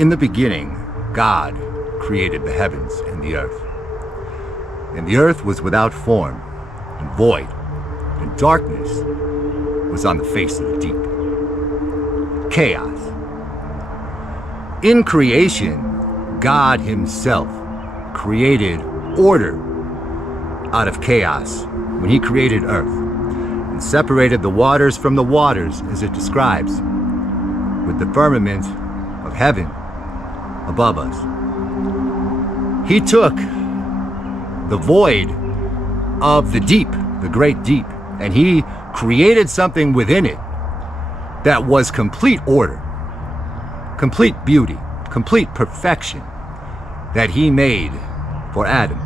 In the beginning, God created the heavens and the earth. And the earth was without form and void, and darkness was on the face of the deep. Chaos. In creation, God himself created order out of chaos when he created earth and separated the waters from the waters, as it describes, with the firmament of heaven above us. He took the void of the deep, the great deep, and he created something within it that was complete order, complete beauty, complete perfection that he made for Adam.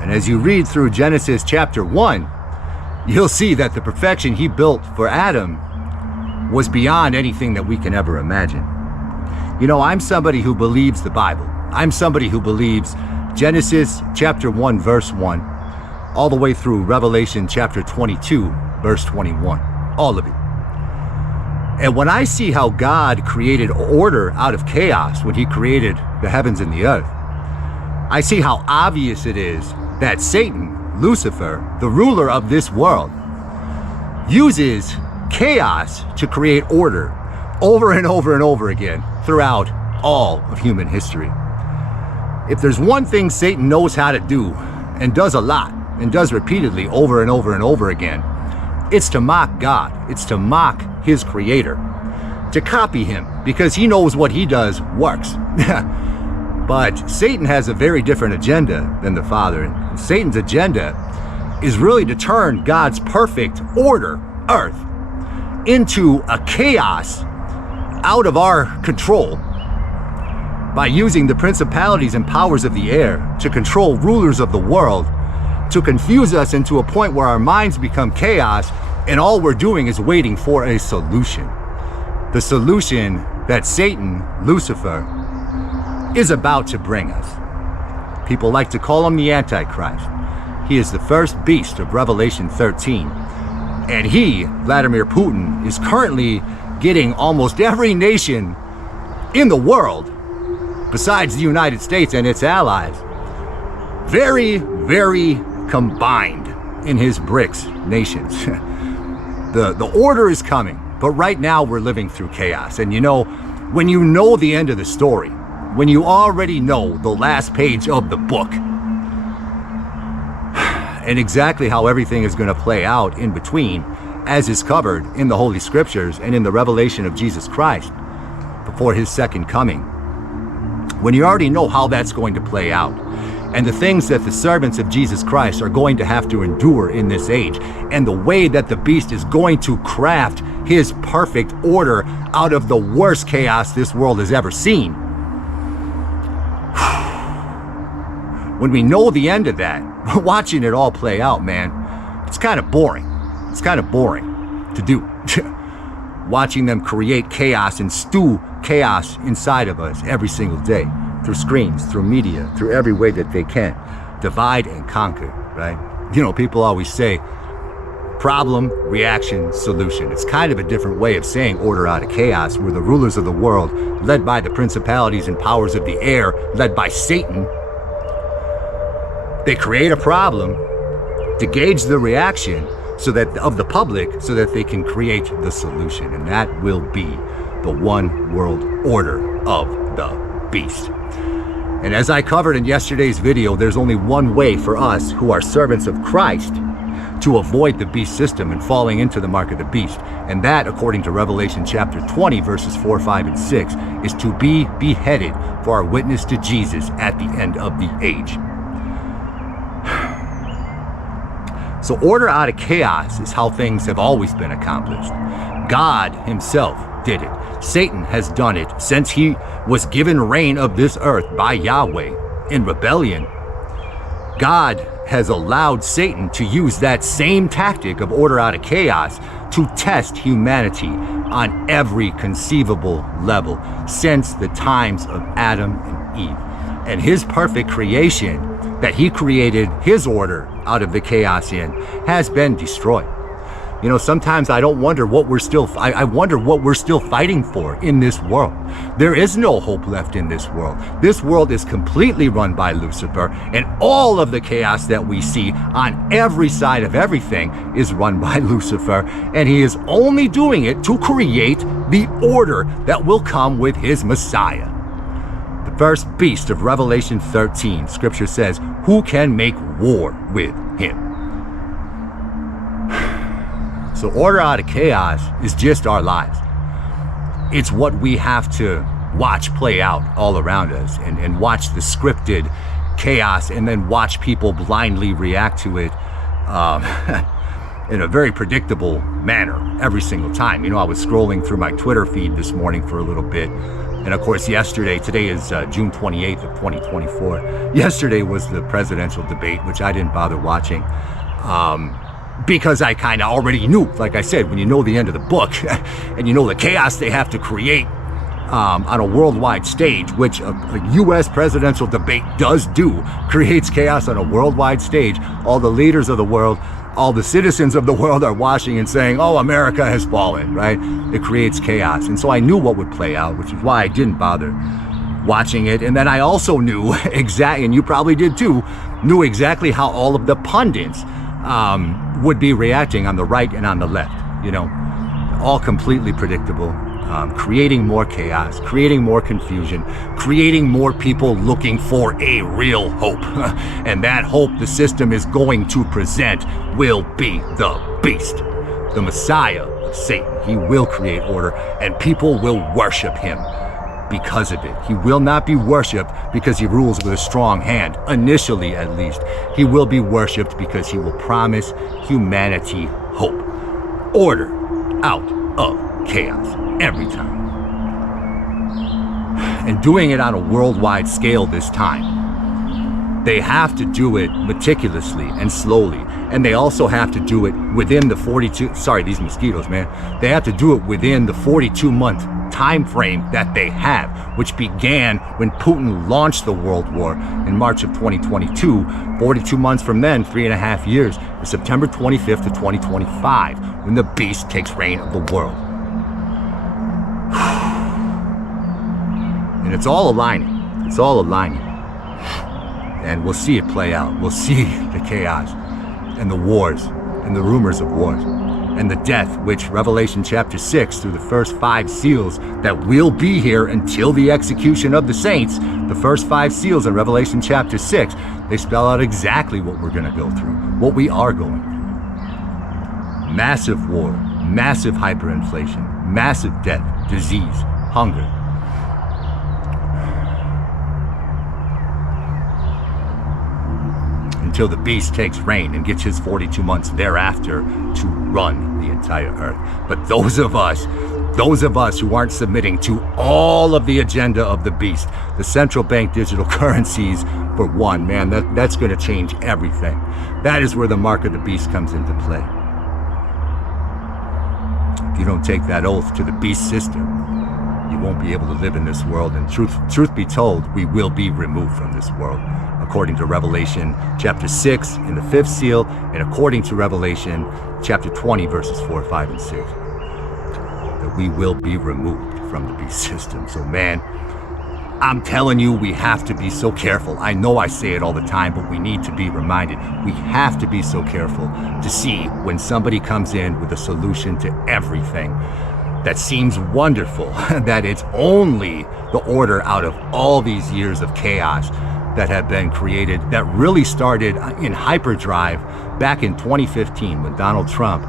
And as you read through Genesis chapter 1, you'll see that the perfection he built for Adam was beyond anything that we can ever imagine. You know, I'm somebody who believes the Bible. I'm somebody who believes Genesis chapter 1, verse 1, all the way through Revelation chapter 22, verse 21, all of it. And when I see how God created order out of chaos when he created the heavens and the earth, I see how obvious it is that Satan, Lucifer, the ruler of this world, uses chaos to create order over and over and over again throughout all of human history. If there's one thing Satan knows how to do, and does a lot, and does repeatedly over and over and over again, it's to mock God. It's to mock his creator, to copy him, because he knows what he does works. But Satan has a very different agenda than the Father, and Satan's agenda is really to turn God's perfect order, earth, into a chaos out of our control by using the principalities and powers of the air to control rulers of the world, to confuse us into a point where our minds become chaos, and all we're doing is waiting for a solution. The solution that Satan, Lucifer, is about to bring us. People like to call him the Antichrist. He is the first beast of Revelation 13. And he, Vladimir Putin, is currently getting almost every nation in the world, besides the United States and its allies, very, very combined in his BRICS nations. The order is coming, but right now we're living through chaos. And you know, when you know the end of the story, when you already know the last page of the book, and exactly how everything is going to play out in between, as is covered in the Holy Scriptures and in the revelation of Jesus Christ before his second coming, when you already know how that's going to play out, and the things that the servants of Jesus Christ are going to have to endure in this age, and the way that the beast is going to craft his perfect order out of the worst chaos this world has ever seen. When we know the end of that, watching it all play out, man, it's kind of boring. It's kind of boring to do. Watching them create chaos and stew chaos inside of us every single day, through screens, through media, through every way that they can. Divide and conquer, right? You know, people always say problem, reaction, solution. It's kind of a different way of saying order out of chaos, where the rulers of the world, led by the principalities and powers of the air, led by Satan, they create a problem to gauge the reaction so that of the public, so that they can create the solution. And that will be the one world order of the beast. And as I covered in yesterday's video, there's only one way for us who are servants of Christ to avoid the beast system and falling into the mark of the beast. And that, according to Revelation chapter 20, verses 4, 5, and 6, is to be beheaded for our witness to Jesus at the end of the age. So order out of chaos is how things have always been accomplished. God himself did it. Satan has done it since he was given reign of this earth by Yahweh in rebellion. God has allowed Satan to use that same tactic of order out of chaos to test humanity on every conceivable level since the times of Adam and Eve. And his perfect creation that he created his order out of the chaos in has been destroyed. You know, sometimes I don't wonder what I wonder what we're still fighting for in this world. There is no hope left in this world. This world is completely run by Lucifer, and all of the chaos that we see on every side of everything is run by Lucifer, and he is only doing it to create the order that will come with his Messiah. The first beast of Revelation 13, scripture says, who can make war with him? So order out of chaos is just our lives. It's what we have to watch play out all around us and watch the scripted chaos and then watch people blindly react to it in a very predictable manner every single time. You know, I was scrolling through my Twitter feed this morning for a little bit. And of course, today is June 28th of 2024. Yesterday was the presidential debate, which I didn't bother watching. Because I kind of already knew, like I said, when you know the end of the book and you know the chaos they have to create on a worldwide stage, which a U.S. presidential debate does do, creates chaos on a worldwide stage. All the leaders of the world, all the citizens of the world are watching and saying, oh, America has fallen, right? It creates chaos. And so I knew what would play out, which is why I didn't bother watching it. And then I also knew exactly, and you probably did too, knew exactly how all of the pundits would be reacting on the right and on the left, you know, all completely predictable, creating more chaos, creating more confusion, creating more people looking for a real hope. And that hope the system is going to present will be the beast, the Messiah of Satan. He will create order and people will worship him because of it. He will not be worshipped because he rules with a strong hand, initially at least. He will be worshipped because he will promise humanity hope. Order out of chaos every time. And doing it on a worldwide scale this time. They have to do it meticulously and slowly. And they also have to do it within the 42, sorry, these mosquitoes, man. They have to do it within the 42-month time frame that they have, which began when Putin launched the World War in March of 2022. 42 months from then, 3.5 years, is September 25th of 2025, when the beast takes reign of the world. And it's all aligning. It's all aligning. And we'll see it play out. We'll see the chaos and the wars and the rumors of wars and the death, which Revelation chapter 6 through the first 5 seals that will be here until the execution of the saints, the first 5 seals in Revelation chapter 6, they spell out exactly what we're going to go through, what we are going through. Massive war, massive hyperinflation, massive death, disease, hunger. Until the beast takes reign and gets his 42 months thereafter to run the entire earth. But those of us who aren't submitting to all of the agenda of the beast, the central bank digital currencies, for one, man, that's going to change everything. That is where the mark of the beast comes into play. If you don't take that oath to the beast system, you won't be able to live in this world. And truth be told, we will be removed from this world, according to Revelation chapter 6 in the 5th seal, and according to Revelation chapter 20, verses 4, 5, and 6. That we will be removed from the beast system. So man, I'm telling you, we have to be so careful. I know I say it all the time, but we need to be reminded. We have to be so careful to see when somebody comes in with a solution to everything that seems wonderful, that it's only the order out of all these years of chaos that have been created, that really started in hyperdrive back in 2015 when Donald Trump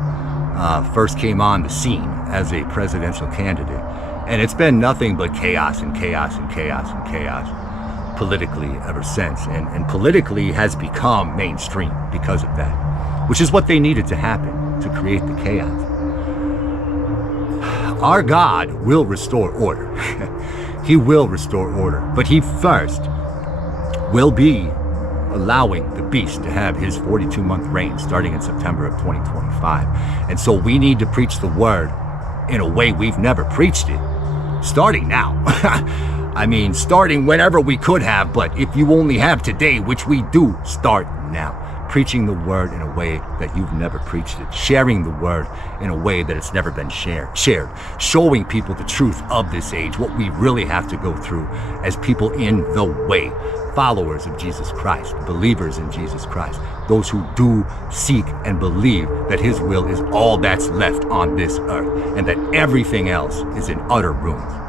first came on the scene as a presidential candidate. And it's been nothing but chaos and chaos and chaos and chaos politically ever since. And politically has become mainstream because of that, which is what they needed to happen to create the chaos. Our God will restore order. He will restore order, but he first will be allowing the beast to have his 42-month reign starting in September of 2025. And so we need to preach the word in a way we've never preached it, starting now. I mean, starting whenever we could have, but if you only have today, which we do, start now. preaching the word in a way that you've never preached it, sharing the word in a way that it's never been shared, showing people the truth of this age, what we really have to go through as people in the way, followers of Jesus Christ, believers in Jesus Christ, those who do seek and believe that his will is all that's left on this earth and that everything else is in utter ruin.